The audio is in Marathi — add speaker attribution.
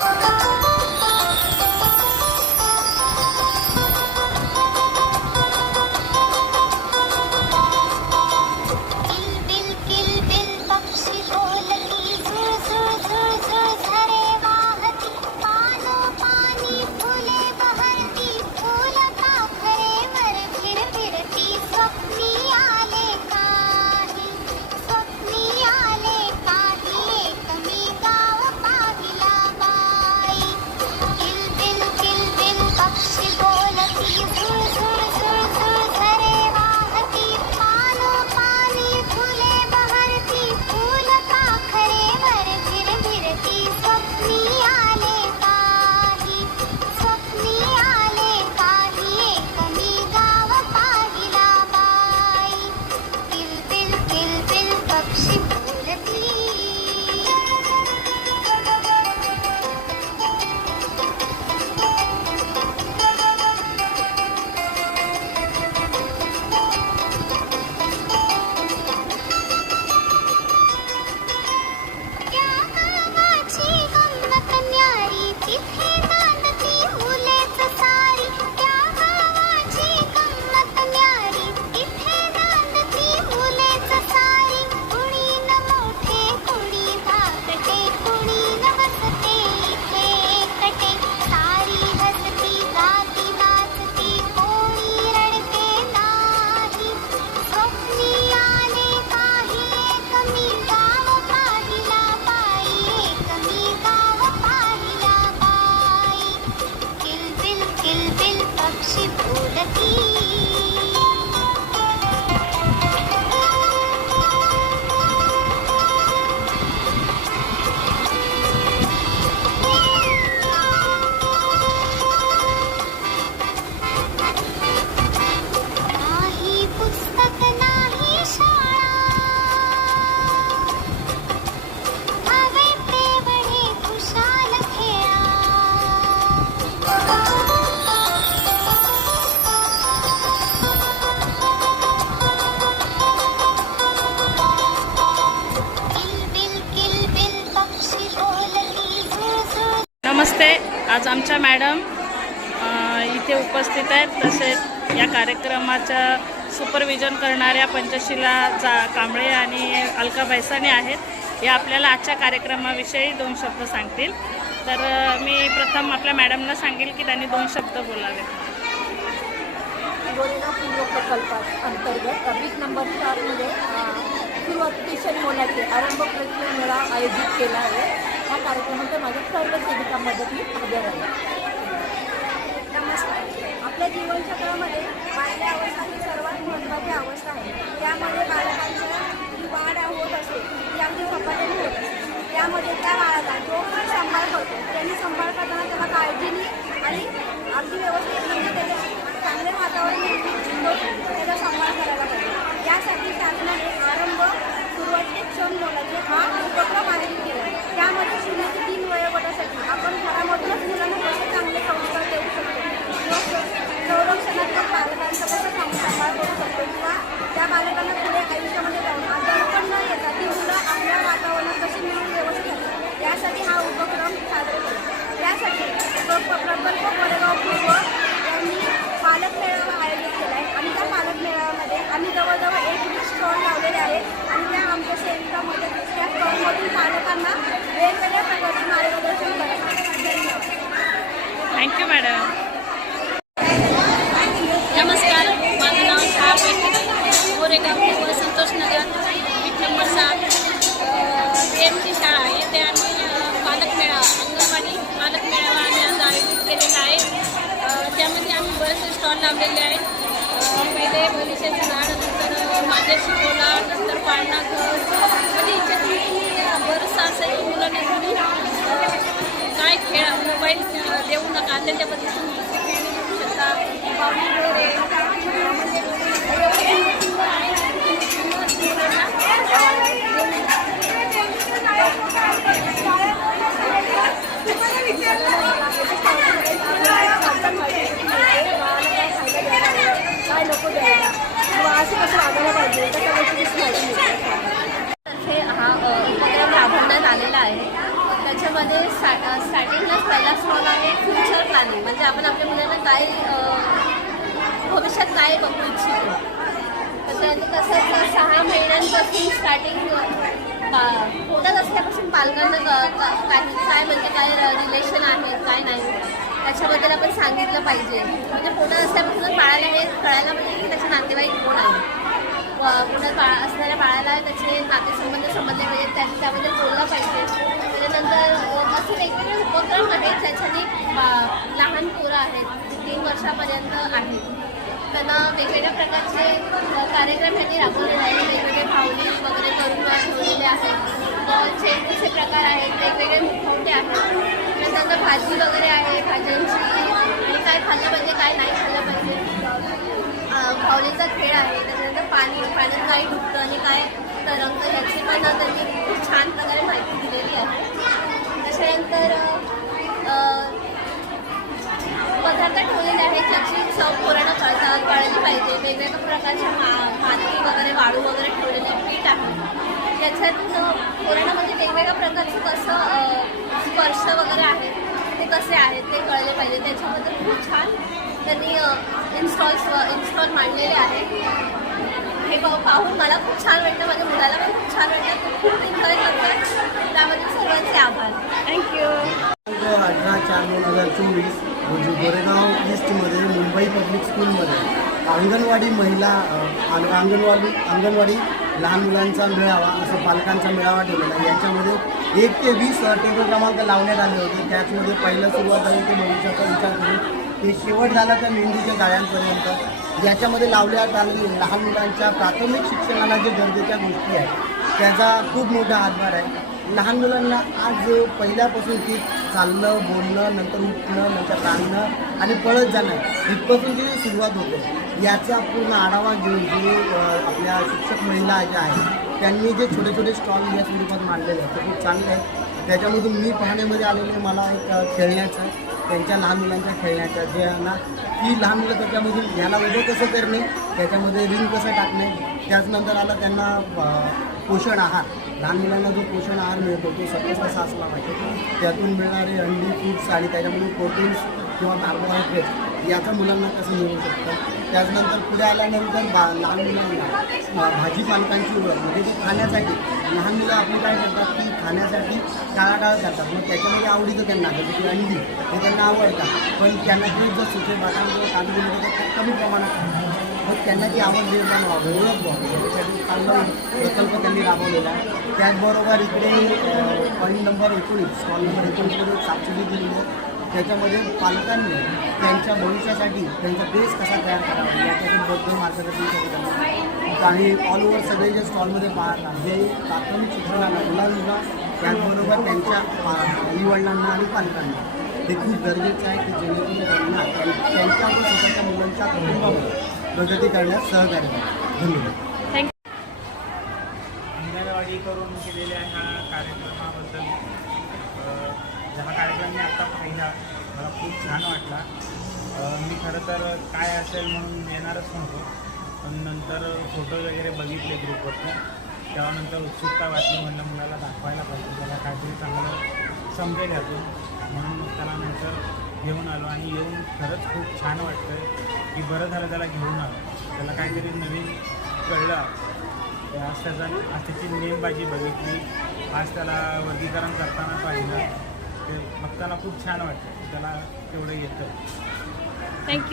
Speaker 1: you मॅडम इथे उपस्थित आहेत. तसेच या कार्यक्रमाचं सुपरविजन करणाऱ्या पंचशिला जा कांबळे आणि अलका भैसाने आहेत. या आपल्याला आजच्या कार्यक्रमाविषयी दोन शब्द सांगतील. तर मी प्रथम आपल्या मॅडमला सांगेल की त्यांनी दोन शब्द बोलावे.
Speaker 2: अंतर्गत नंबर चारमध्ये आरंभ प्रक्रिया आयोजित केला आहे. हा कार्यक्रमाच्या माझ्या सर्व सेविका मी हजर आहे
Speaker 3: आपल्या जीवनचक्रामध्ये बाल्य अवस्था ही सर्वात महत्वाची थांबलेले आहेत.
Speaker 4: पहिले भविष्याची झाड माझ्याशी बोला नंतर पाळणा घर म्हणजे याच्यातून बरंच असं आहे तुम्ही काय खेळ मोबाईल देऊ नका. त्याच्याबद्दल तुम्ही शकता.
Speaker 2: काय
Speaker 5: भविष्यात काय बघू इच्छितो. त्याच्यानंतर तसंच सहा महिन्यांपासून स्टार्टिंग पोटात असल्यापासून पालकांना काय काय म्हणजे काय रिलेशन आहे काय नाही त्याच्याबद्दल आपण सांगितलं पाहिजे. म्हणजे पोटात असल्यापासूनच बाळाला हे कळायला पाहिजे की त्याचे नातेवाईक कोण आहे पुण्यात बाळ असणाऱ्या बाळाला त्याचे नातेसंबंध समजले पाहिजे त्या त्याबद्दल बोललं पाहिजे. त्याच्यानंतर असे वेगवेगळे उपक्रम आहेत ज्याच्याने लहान पोरं आहेत तीन वर्षापर्यंत आहे. त्यांना वेगवेगळ्या प्रकारचे कार्यक्रम ह्यांनी राबवलेले आहेत. वेगवेगळे भावली वगैरे करून ठेवलेले आहेत. चेंडूचे प्रकार आहेत वेगवेगळे मुखवटे आहेत. म्हणजे त्याच्यानंतर भाजी वगैरे आहे भाज्यांची आणि काय खाल्लं पाहिजे काय नाही खाल्लं पाहिजे. भावलीचा खेळ आहे. त्याच्यानंतर पाणी पाण्यात काय डुबतं आणि काय तरंगतं ह्याची पण त्यांनी खूप छान प्रकारे माहिती दिलेली आहे. त्याच्यानंतर पदार्थ ठेवलेले आहेत. ज्याची चव पोरांना कळतात कळली पाहिजे. वेगवेगळ्या प्रकारच्या मा माती वगैरे वाळू वगैरे ठेवलेले पीठ आहे. त्याच्यातून पोरांना म्हणजे वेगवेगळ्या प्रकारचं कसं स्पर्श वगैरे आहेत ते कसे आहेत ते कळले पाहिजे. त्याच्याबद्दल खूप छान त्यांनी इन्स्टॉल्स इन्स्टॉल मांडलेले आहेत हे पाहू पाहून मला खूप छान वाटतं माझ्या मुलाला पण खूप छान वाटतं ते खूप एन्जॉय करतात त्याबद्दल सर्वांचे आभार.
Speaker 1: थँक्यू
Speaker 6: अठरा चार दोन हजार चोवीस म्हणजे गोरेगाव ईस्टमध्ये मुंबई पब्लिक स्कूलमध्ये अंगणवाडी महिला अंग- अंगणवाडी अंगणवाडी लहान मुलांचा मेळावा असं पालकांचा मेळावा ठेवलेला आहे. याच्यामध्ये एक ते वीस टेबल क्रमांक लावण्यात आले होते. त्याचमध्ये पहिलं सुरुवात झाली ते भविष्याचा विचार करून. ते शेवट झाला त्या मेंदूच्या गाळ्यांपर्यंत. याच्यामध्ये लावण्यात आलेली लहान मुलांच्या प्राथमिक शिक्षणाला जे गरजेच्या गोष्टी आहेत त्याचा खूप मोठा हातभार आहे. लहान मुलांना आज पहिल्यापासून ती चालणं बोलणं नंतर उठणं नंतर रांगणं आणि पळत जाणं इथपासून जी सुरुवात होते. याचा पूर्ण आढावा घेऊन जे आपल्या शिक्षक महिला ज्या आहेत त्यांनी जे छोटे छोटे स्टॉल या स्वरूपात मांडलेले आहेत ते खूप चांगले आहेत. त्याच्यामधून मी पाहण्यामध्ये आलेले मला एक खेळण्याचं. त्यांच्या लहान मुलांच्या खेळण्याच्या जे ना की लहान मुलं त्याच्यामधून ह्याला उभं कसं करणे त्याच्यामध्ये रिंग कसं टाकणे त्याचनंतर आला त्यांना पोषण आहार लहान मुलांना जो पोषण आहार मिळतो तो सकस कसा असला पाहिजे. त्यातून मिळणारे अंडी फ्रूट्स आणि त्याच्यामध्ये प्रोटीन्स किंवा कार्बोहायड्रेट याचं मुलांना कसं मिळू शकतं? त्याचनंतर पुढे आल्यानंतर बा लहान मुलांना भाजी भाजीपालकांची ओळख म्हणजे ते खाण्यासाठी लहान मुलं आपण काय करतात की खाण्यासाठी टाळाटाळ करतात. मग त्याच्यामध्ये आवडीचं त्यांना जसं की अंडी हे त्यांना आवडतात. पण त्यांना ते जर सुखे बदाम किंवा कांदे दिले तर ते कमी प्रमाणात मग त्यांना ती आवड निर्माण व्हावी ओळख व्हावी. याच्यासाठी चांगला प्रकल्प त्यांनी राबवलेला आहे. त्याचबरोबर इकडे पॉईंट नंबर एकोणीस स्टॉल नंबर एकोणीसमध्ये एक सबसिडी दिलेली आहे. त्याच्यामध्ये पालकांनी त्यांच्या भविष्यासाठी त्यांचा बेस कसा तयार करावा याच्यातून बद्दल मार्गदर्शन केलं त्यांना आणि ऑल ओव्हर सगळे जे स्टॉलमध्ये पाहतात जे प्राथमिक शिक्षणाला मुलांना त्याचबरोबर त्यांच्या आईवडिलांना आणि पालकांना. हे खूप गरजेचं आहे की जेणेकरून त्यांना त्यांच्या व स्वतःच्या मुलांच्या कुटुंबामध्ये प्रगती करण्यास सहकार्य धन्यवाद.
Speaker 7: अंगणवाडी करून केलेल्या ह्या कार्यक्रमाबद्दल अ, हा कार्यक्रम मी पाहिला मला खूप छान वाटला. मी खरं तर काय असेल म्हणून येणारच नव्हतो. पण नंतर फोटो वगैरे बघितले ग्रुपवरती. त्यानंतर उत्सुकता वाटली. म्हणलं मुलाला दाखवायला पाहिजे. त्याला काहीतरी चांगलं समजेल यातून. म्हणून त्याला नंतर घेऊन आलो. आणि येऊन खरंच खूप छान वाटतं की बरं झालं त्याला घेऊन आलो. त्याला काहीतरी नवीन कळलं. आज त्याचा आज त्याची नेमबाजी बघितली. आज त्याला वर्गीकरण करताना पाहिलं. ते बघताना खूप छान वाटतं. त्याला तेवढं येतं.
Speaker 1: थँक्यू